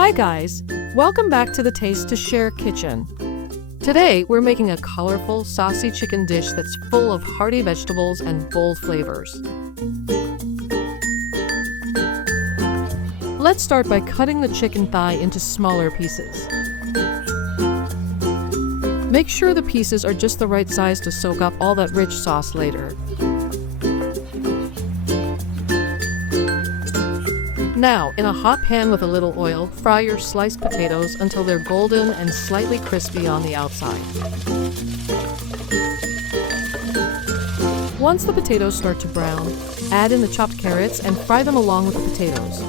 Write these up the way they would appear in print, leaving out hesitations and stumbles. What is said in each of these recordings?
Hi guys, welcome back to the Taste to Share kitchen. Today we're making a colorful, saucy chicken dish that's full of hearty vegetables and bold flavors. Let's start by cutting the chicken thigh into smaller pieces. Make sure the pieces are just the right size to soak up all that rich sauce later. Now, in a hot pan with a little oil, fry your sliced potatoes until they're golden and slightly crispy on the outside. Once the potatoes start to brown, add in the chopped carrots and fry them along with the potatoes.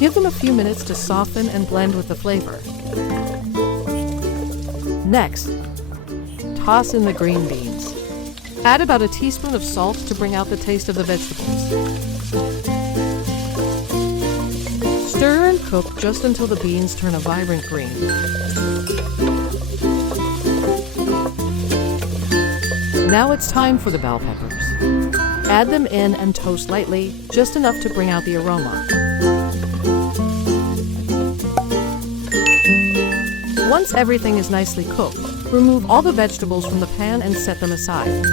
Give them a few minutes to soften and blend with the flavor. Next, toss in the green beans. Add about a teaspoon of salt to bring out the taste of the vegetables. Stir and cook just until the beans turn a vibrant green. Now it's time for the bell peppers. Add them in and toast lightly, just enough to bring out the aroma. Once everything is nicely cooked, remove all the vegetables from the pan and set them aside.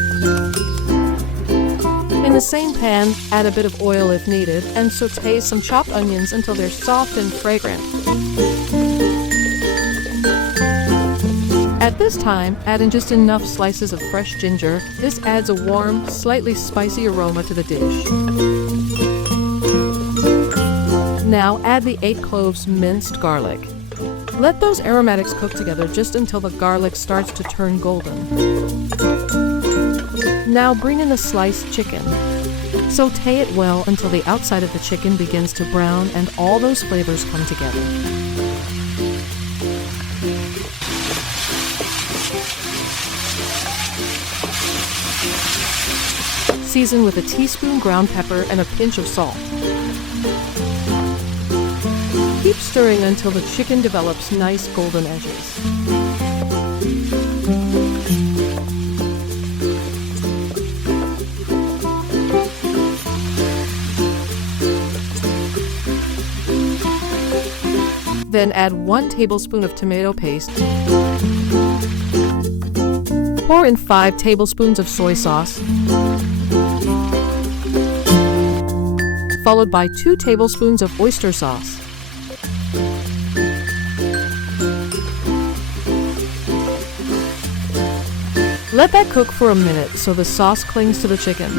In the same pan, add a bit of oil if needed and sauté some chopped onions until they're soft and fragrant. At this time, add in just enough slices of fresh ginger. This adds a warm, slightly spicy aroma to the dish. Now add the 8 cloves minced garlic. Let those aromatics cook together just until the garlic starts to turn golden. Now bring in the sliced chicken. Sauté it well until the outside of the chicken begins to brown and all those flavors come together. Season with a teaspoon ground pepper and a pinch of salt. Keep stirring until the chicken develops nice golden edges. Then add 1 tablespoon of tomato paste. Pour in 5 tablespoons of soy sauce, followed by 2 tablespoons of oyster sauce. Let that cook for a minute so the sauce clings to the chicken.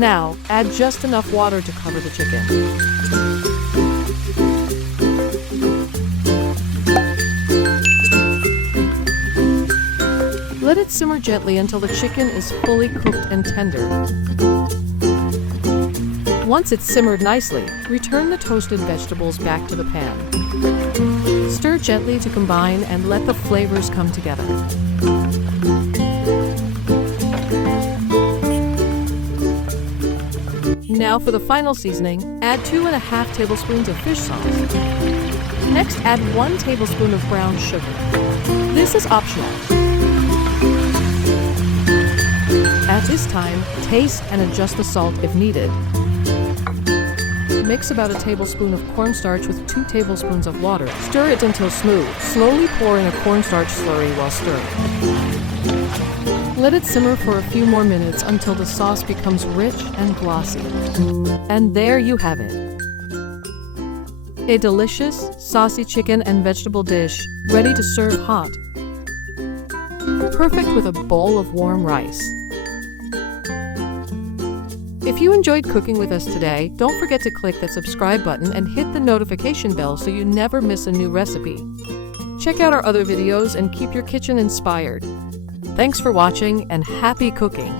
Now, add just enough water to cover the chicken. Let it simmer gently until the chicken is fully cooked and tender. Once it's simmered nicely, return the toasted vegetables back to the pan. Stir gently to combine and let the flavors come together. Now for the final seasoning, add 2½ tablespoons of fish sauce. Next, add 1 tablespoon of brown sugar. This is optional. At this time, taste and adjust the salt if needed. Mix about a tablespoon of cornstarch with 2 tablespoons of water. Stir it until smooth. Slowly pour in a cornstarch slurry while stirring. Let it simmer for a few more minutes until the sauce becomes rich and glossy. And there you have it. A delicious, saucy chicken and vegetable dish, ready to serve hot. Perfect with a bowl of warm rice. If you enjoyed cooking with us today, don't forget to click that subscribe button and hit the notification bell so you never miss a new recipe. Check out our other videos and keep your kitchen inspired. Thanks for watching and happy cooking!